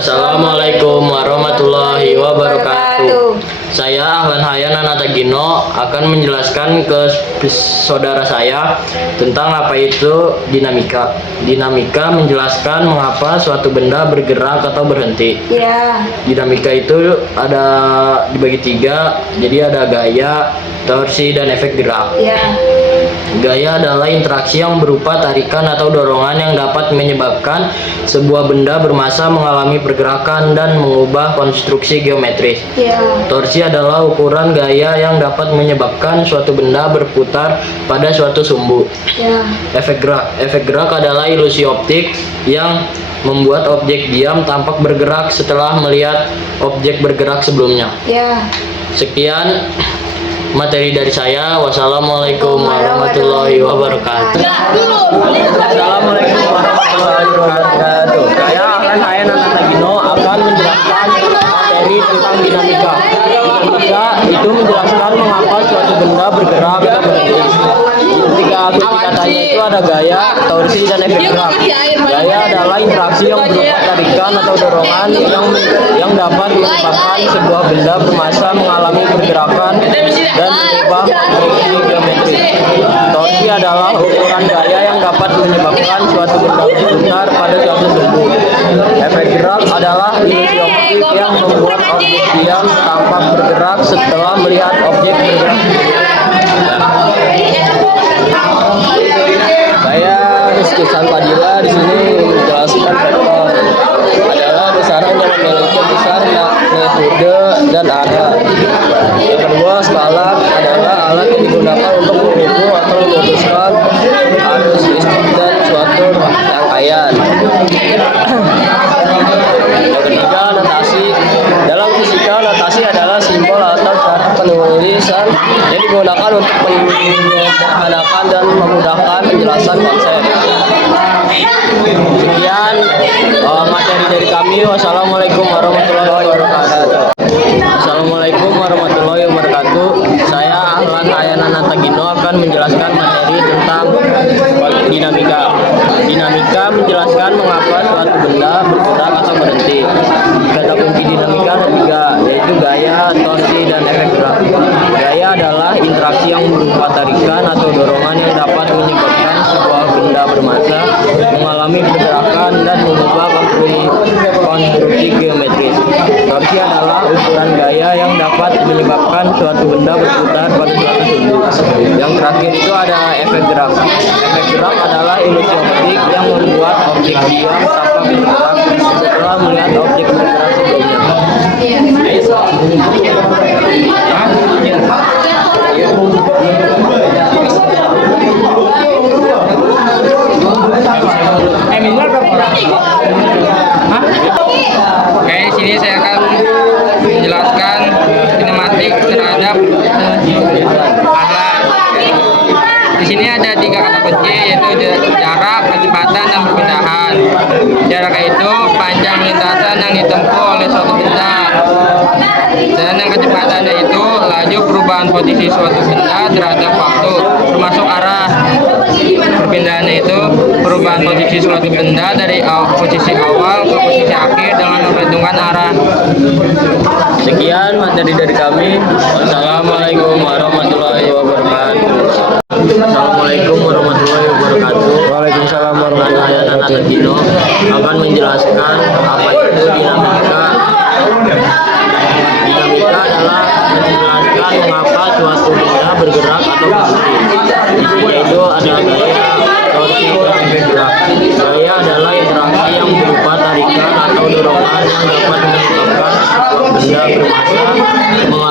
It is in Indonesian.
Assalamualaikum warahmatullahi wabarakatuh. Saya Ahlan Hayan Anatagino akan menjelaskan ke saudara saya tentang apa itu dinamika. Dinamika menjelaskan mengapa suatu benda bergerak atau berhenti. Ya. Dinamika itu ada dibagi tiga, jadi ada gaya, torsi, dan efek gerak. Ya. Gaya adalah interaksi yang berupa tarikan atau dorongan yang dapat menyebabkan sebuah benda bermassa mengalami pergerakan dan mengubah konstruksi geometris. Ya. Torsi adalah ukuran gaya yang dapat menyebabkan suatu benda berputar pada suatu sumbu. Ya. Efek gerak. Efek gerak adalah ilusi optik yang membuat objek diam tampak bergerak setelah melihat objek bergerak sebelumnya. Ya. Sekian materi dari saya. Wassalamualaikum warahmatullahi wabarakatuh. Assalamualaikum warahmatullahi wabarakatuh. Saya Ahlan Hayan Anatagino akan menjelaskan materi tentang dinamika. Dinamika itu menjelaskan mengapa suatu benda bergerak atau berhenti. Ketika katanya itu ada gaya, torsi, dan efek gerak. Gaya adalah interaksi yang berupa tarikan atau dorongan yang dapat menyebabkan sebuah benda bermassa mengalami pergerakan dan mengubah konstruksi geometris. Torsi adalah ukuran gaya yang dapat menyebabkan suatu benda berputar pada suatu sumbu. Efek gerak adalah ilusi optik yang membuat objek diam tampak bergerak setelah melihat objek bergerak. Saya Rizky Sanpadila di sini menjelaskan vektor adalah besaran yang memiliki besar magnitude dan arah. Yang kedua, skalar adalah alat yang digunakan untuk mengukur atau memutuskan arus listrik dan suatu rangkaian. Yang ketiga, notasi. Dalam fisika, notasi adalah simbol atau cara penulisan yang digunakan untuk menyederhanakan dan memudahkan penjelasan konsep. Sekian materi dari kami. Wassalamualaikum warahmatullahi wabarakatuh. Assalamualaikum warahmatullahi wabarakatuh. Saya Ahlan Hayan Anatagino akan menjelaskan materi tentang dinamika. Dinamika menjelaskan mengapa suatu benda bergerak atau berhenti. Kata kunci dinamika ada tiga, yaitu gaya, torsi, dan efek gerak. Gaya adalah interaksi yang berupa tarikan atau dorongan yang dapat menyebabkan sebuah benda bermassa mengalami pergerakan dan mengubah konstruksi geometris. Torsi adalah ukuran gaya yang dapat menyebabkan suatu benda berputar pada suatu sumbu. Yang terakhir itu ada efek gerak. Efek gerak adalah ilusi optik yang membuat objek diam tampak bergerak setelah melihat objek bergerak sebelumnya. Oke, di sini saya akan menjelaskan kinematik terhadap alat. Di sini ada tiga kata kunci, yaitu jarak, kecepatan, dan perpindahan. Jarak itu panjang lintasan yang ditempuh oleh suatu benda. Dan yang kecepatan itu laju perubahan posisi suatu benda terhadap waktu, termasuk arah. Perpindahannya itu perubahan posisi suatu benda dari posisi awal ke posisi akhir dengan memperhitungkan arah. Sekian materi dari kami. Wassalamualaikum warahmatullahi wabarakatuh. Assalamualaikum warahmatullahi wabarakatuh. Waalaikumsalam warahmatullahi Saya wabarakatuh. Anatagino akan menjelaskan apa itu dinamika. Dinamika adalah menjelaskan mengapa suatu benda bergerak atau berhenti. Yaitu ada gaya, torsi, dan efek gerak. Gaya adalah interaksi yang berupa tarikan atau dorongan yang dapat menyebabkan sebuah benda bermassa